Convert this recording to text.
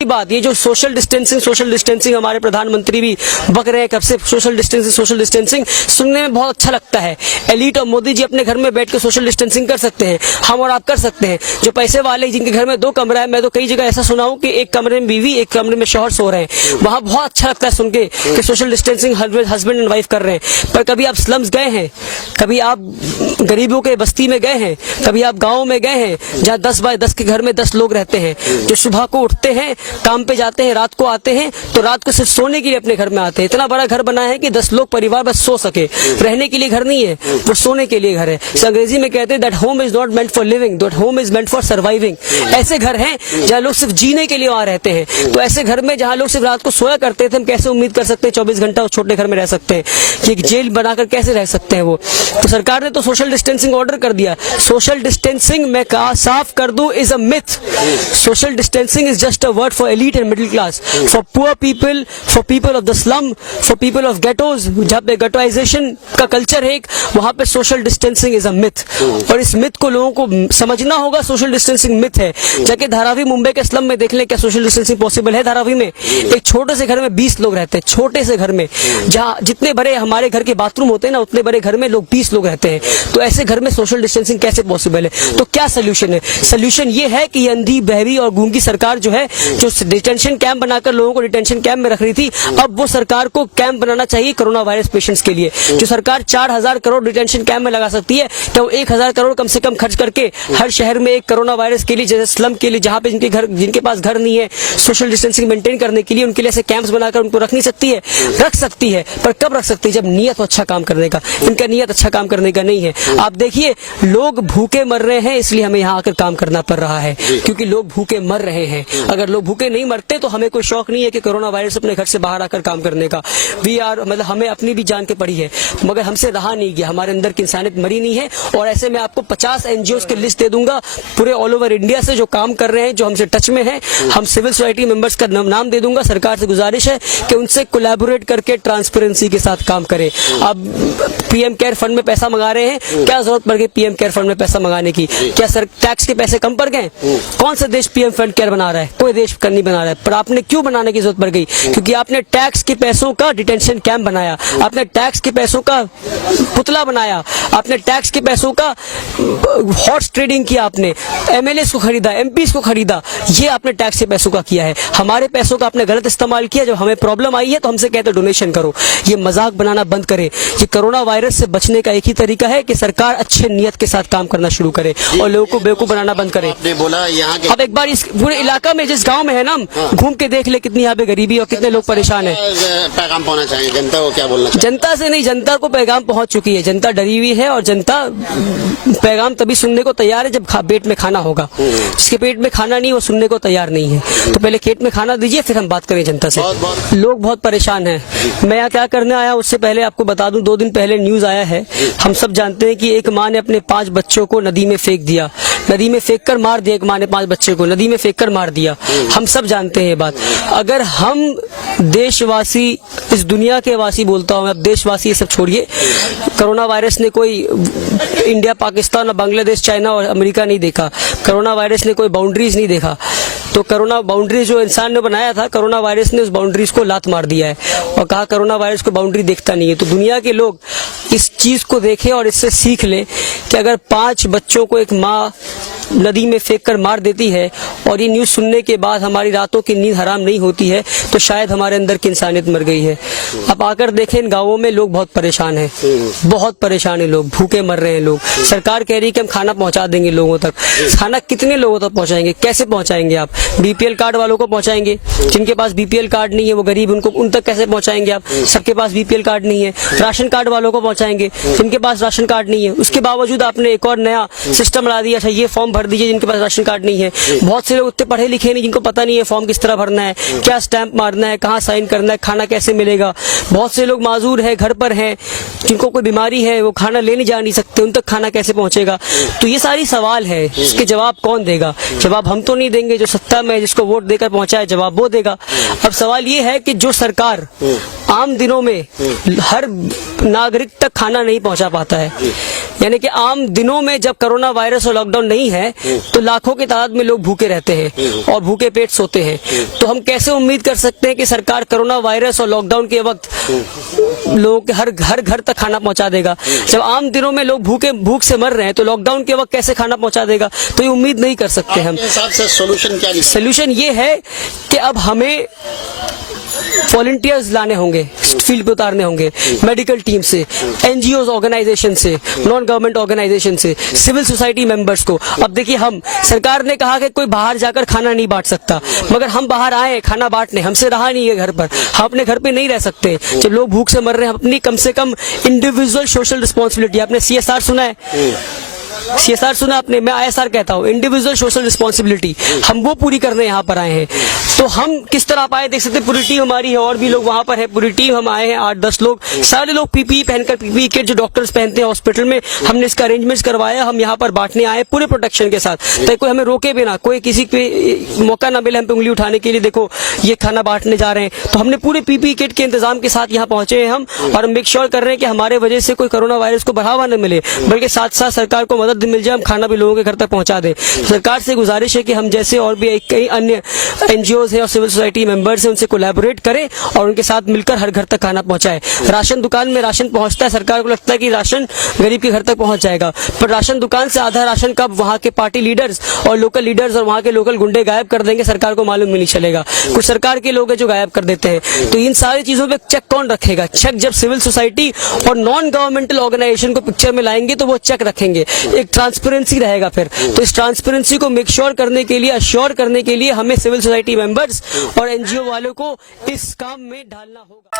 बात ये जो सोशल डिस्टेंसिंग हमारे प्रधानमंत्री भी बक रहे हैं कब से सोशल डिस्टेंसिंग सुनने में बहुत अच्छा लगता है। एलीट और मोदी जी अपने घर में बैठ के सोशल डिस्टेंसिंग कर सकते हैं, हम और आप कर सकते हैं। जो पैसे वाले जिनके घर में 2 कमरा है, मैं तो कई जगह ऐसा सुना हूं कि एक कमरे में बीवी एक कमरे में शौहर सो रहे हैं, वहां बहुत अच्छा लगता है सुन के कि social distancing husband and wife कर रहे हैं। पर कभी आप स्लम्स गए हैं, कभी आप गरीबों के बस्ती में गए हैं, कभी आप गाँव में गए हैं जहाँ 10 बाय 10 के घर में 10 लोग रहते हैं, जो सुबह को उठते हैं, काम पे जाते हैं, रात को आते हैं, तो रात को सिर्फ सोने के लिए अपने घर में आते हैं। इतना बड़ा घर बना है कि 10 लोग परिवार बस सो सके, रहने के लिए घर नहीं है, वो सोने के लिए घर है। अंग्रेजी में कहते हैं that home is not meant for living, that home is meant for surviving. ऐसे घर हैं जहाँ लोग सिर्फ जीने के लिए वहां रहते हैं। तो ऐसे घर में जहाँ लोग सिर्फ रात को सोया करते थे, हम कैसे उम्मीद कर सकते हैं 24 घंटा उस छोटे घर में रह सकते हैं? कि एक जेल बनाकर कैसे रह सकते हैं वो? तो सरकार ने तो सोशल डिस्टेंसिंग ऑर्डर कर दिया। सोशल डिस्टेंसिंग मैं कहा साफ कर दूं is a myth. Social distancing is just a word for elite and middle class, for poor people, for people of the slum, for people of ghettos, जहाँ पे गेटोइजेशन का कल्चर है, वहां पे social distancing is a myth. और इस myth को लोगों को समझना होगा। सोशल डिस्टेंसिंग मिथ है। जाके धारावी मुंबई के स्लम में देख लें, क्या सोशल डिस्टेंसिंग पॉसिबल है? धारावी में एक छोटे से घर में 20 लोग रहते हैं, छोटे से घर में, जहाँ जितने बड़े हमारे घर के बाथरूम होते हैं ना, उतने बड़े घर में लोग 20 लोग रहते हैं। तो ऐसे घर में सोशल डिस्टेंसिंग कैसे पॉसिबल है? तो क्या सोल्यूशन है? सोल्यूशन ये है कि अंधी बहरी और गूंगी सरकार जो है, जो डिटेंशन कैंप बनाकर लोगों को डिटेंशन कैंप में रख रही थी, अब वो सरकार को कैंप बनाना चाहिए कोरोना वायरस पेशेंट्स के लिए। जो सरकार 4000 करोड़ डिटेंशन कैंप में लगा सकती है, तो वो 1000 करोड़ कम से कम खर्च करके हर शहर में एक कोरोना वायरस के लिए, जैसे स्लम के लिए, जहां पे जिनके पास घर नहीं है, सोशल डिस्टेंसिंग मेंटेन करने के लिए उनके लिए ऐसे कैंप्स बनाकर उनको रख नहीं सकती है? रख सकती है, पर कब रख सकती है? जब नियत अच्छा काम करने का। इनका नियत अच्छा काम करने का नहीं है। आप देखिए, लोग भूखे मर रहे हैं, इसलिए हमें यहाँ आकर काम करना पड़ रहा है, क्योंकि लोग भूखे मर रहे हैं। अगर लोग भूखे नहीं मरते तो हमें कोई शौक नहीं है कि कोरोना वायरस अपने घर से बाहर आकर काम करने का। मतलब हमें अपनी भी जान के पड़ी है, मगर हमसे रहा नहीं गया, हमारे अंदर की इंसानियत मरी नहीं है। और ऐसे मैं आपको 50 एनजीओ की लिस्ट दे दूंगा पूरे ऑल ओवर इंडिया से, जो काम कर रहे हैं, जो हमसे टच में है। हम सिविल सोसाइटी मेंबर्स का नाम दे दूंगा। सरकार से गुजारिश है कि उनसे कोलैबोरेट करके ट्रांसपेरेंसी के साथ काम करें। अब पीएम केयर फंड में पैसा मंगा रहे हैं, क्या जरूरत पड़ गई पीएम केयर फंड में पैसा मंगाने की? क्या सर टैक्स के पैसे कम पड़ गए? कौन सा देश पीएम फंड केयर बना रहा है? कोई देश नहीं बना रहा है। पर आपने क्यों बनाने की जरूरत पड़ गई? क्योंकि आपने टैक्स के पैसों का डिटेंशन कैंप बनाया, आपने टैक्स के पैसों का पुतला बनाया, आपने टैक्स के पैसों का हॉर्स ट्रेडिंग किया, आपने एमएलए को खरीदा, एमपीज को खरीदा। ये आपने टैक्स के पैसों का किया है। हमारे पैसों का आपने गलत इस्तेमाल किया। जब हमें प्रॉब्लम आई है तो हमसे कहते डोनेशन करो। ये मजाक बनाना बंद करे। ये कोरोना वायरस से बचने का एक ही तरीका है कि सरकार अच्छे नियत के साथ काम करना शुरू करे और लोगों को बेवकूफ बनाना बंद करे। आपने बोला यहाँ के अब एक बार इस पूरे इलाका में, जिस गांव में है ना, घूम के देख ले कितनी यहाँ पे गरीबी और कितने लोग परेशान है। पैगाम पहुँचना चाहिए जनता को, क्या बोलना चाहिए? जनता से नहीं, जनता को पैगाम पहुंच चुकी है। जनता डरी हुई है और जनता पैगाम तभी सुनने को तैयार है जब पेट में खाना होगा। जिसके पेट में खाना नहीं, वो सुनने को तैयार नहीं है। तो पहले पेट में खाना दीजिए, फिर हम बात करें जनता से। लोग बहुत परेशान हैं। मैं यहाँ क्या करने आया उससे पहले आपको बता दूं, 2 दिन पहले न्यूज आया है। हम सब जानते हैं कि एक माँ ने अपने 5 बच्चों को नदी में फेंक दिया, नदी में फेंक कर मार दिया। एक माँ ने 5 बच्चे को नदी में फेंक कर मार दिया। हम सब जानते हैं ये बात। अगर हम देशवासी, इस दुनिया के वासी बोलता हूँ, अब देशवासी ये सब छोड़िए, कोरोना वायरस ने कोई इंडिया, पाकिस्तान और बांग्लादेश, चाइना और अमेरिका नहीं देखा। कोरोना वायरस ने कोई बाउंड्रीज नहीं देखा। तो कोरोना बाउंड्री जो इंसान ने बनाया था, कोरोना वायरस ने उस बाउंड्रीज को लात मार दिया है और कहा कोरोना वायरस को बाउंड्री देखता नहीं है। तो दुनिया के लोग इस चीज को देखें और इससे सीख लें कि अगर 5 बच्चों को एक माँ नदी में फेंक कर मार देती है और ये न्यूज सुनने के बाद हमारी रातों की नींद हराम नहीं होती है, तो शायद हमारे अंदर की इंसानियत मर गई है। अब आकर देखें, इन गाँवों में लोग बहुत परेशान हैं, बहुत परेशान है लोग, भूखे मर रहे हैं लोग। सरकार कह रही है कि हम खाना पहुंचा देंगे लोगों तक। खाना कितने लोगों तक पहुंचाएंगे? कैसे पहुंचाएंगे? आप बीपीएल कार्ड वालों को पहुंचाएंगे? जिनके पास बीपीएल कार्ड नहीं है, वो गरीब, उन तक कैसे पहुंचाएंगे आप? सबके पास बीपीएल कार्ड नहीं है। राशन कार्ड वालों को पहुंचाएंगे जिनके पास राशन कार्ड नहीं है। उसके बावजूद आपने एक और नया सिस्टम ला दिया, अच्छा ये फॉर्म भर दीजिए जिनके पास राशन कार्ड नहीं है। बहुत से लोग उतने पढ़े लिखे नहीं, जिनको पता नहीं है फॉर्म किस तरह भरना है, क्या स्टैंप मारना है, कहाँ साइन करना है, खाना कैसे मिलेगा। बहुत से लोग माजूर है, घर पर हैं, जिनको कोई बीमारी है, वो खाना लेने जा नहीं सकते, उन तक खाना कैसे पहुंचेगा? तो ये सारी सवाल है, इसके जवाब कौन देगा? जवाब हम तो नहीं देंगे, जो सत्ता में जिसको वोट देकर पहुंचाए जवाब वो देगा। अब सवाल ये है कि जो सरकार आम दिनों में हर नागरिक तक खाना नहीं पहुंचा पाता है। यानी कि आम दिनों में जब कोरोना वायरस और लॉकडाउन नहीं है तो लाखों की तादाद में लोग भूखे रहते हैं और भूखे पेट सोते हैं। तो हम कैसे उम्मीद कर सकते हैं कि सरकार कोरोना वायरस और लॉकडाउन के वक्त लोगों के हर घर तक खाना पहुंचा देगा? जब आम दिनों में लोग भूख से मर रहे हैं तो लॉकडाउन के वक्त कैसे खाना पहुंचा देगा? तो ये उम्मीद नहीं कर सकते हम। आपके हिसाब से सोल्यूशन क्या? सोल्यूशन ये है कि अब हमें वॉलंटियर्स लाने होंगे, फील्ड पे उतारने होंगे, मेडिकल टीम से, एनजीओ ऑर्गेनाइजेशन से, नॉन गवर्नमेंट ऑर्गेनाइजेशन से, सिविल सोसाइटी मेंबर्स को। अब देखिए, हम सरकार ने कहा कि कोई बाहर जाकर खाना नहीं बांट सकता, मगर हम बाहर आए खाना बांटने, हमसे रहा नहीं है घर पर, हम अपने घर पे नहीं रह सकते। जब लोग भूख से मर रहे हैं, अपनी कम से कम इंडिविजुअल सोशल रिस्पॉन्सिबिलिटी, आपने CSR सुना है? CSR सुना आपने? मैं ISR कहता हूँ, इंडिविजुअल सोशल रिस्पॉन्सिबिलिटी, हम वो पूरी करने यहाँ पर आए हैं। तो हम किस तरह आप आए देख सकते हैं, पूरी टीम हमारी है, और भी लोग वहां पर है, पूरी टीम हम आए हैं, 8-10 लोग, सारे लोग PPE पहनकर, PPE किट जो डॉक्टर्स पहनते हैं हॉस्पिटल में, हमने इसका अरेंजमेंट्स करवाया। हम यहाँ पर बांटने आए पूरे प्रोटेक्शन के साथ, ताकि कोई हमें रोके भी ना, कोई किसी पे मौका ना मिले हम पे उंगली उठाने के लिए, देखो ये खाना बांटने जा रहे हैं। तो हमने पूरे PPE किट के इंतजाम के साथ यहाँ पहुंचे हैं हम, और हम मेक श्योर कर रहे हैं कि हमारे वजह से कोई कोरोना वायरस को बढ़ावा न मिले, बल्कि साथ साथ सरकार को मदद मिल जाए, हम खाना भी लोगों के घर तक पहुंचा दें। सरकार से गुजारिश है कि हम जैसे और भी कई अन्य NGOs हैं और सिविल सोसाइटी मेंबर्स हैं, उनसे कोलैबोरेट करें और उनके साथ मिलकर हर घर तक खाना पहुंचाएं। राशन दुकान में राशन पहुंचता है, सरकार को लगता है कि राशन गरीब के घर तक पहुंच जाएगा, पर राशन दुकान से आधा राशन कब वहां के पार्टी लीडर्स और लोकल लीडर्स और वहां के लोकल गुंडे गायब कर देंगे, सरकार को मालूम भी नहीं चलेगा। कुछ सरकार के लोग हैं जो गायब कर देते हैं। तो इन सारी चीजों पे चेक कौन रखेगा? चेक जब सिविल सोसाइटी और नॉन गवर्नमेंटल ऑर्गेनाइजेशन को पिक्चर में लाएंगे तो वो चेक रखेंगे, एक ट्रांसपेरेंसी रहेगा फिर। तो इस ट्रांसपेरेंसी को मेक श्योर करने के लिए, अश्योर करने के लिए हमें सिविल सोसाइटी मेंबर्स और NGO वालों को इस काम में ढालना होगा।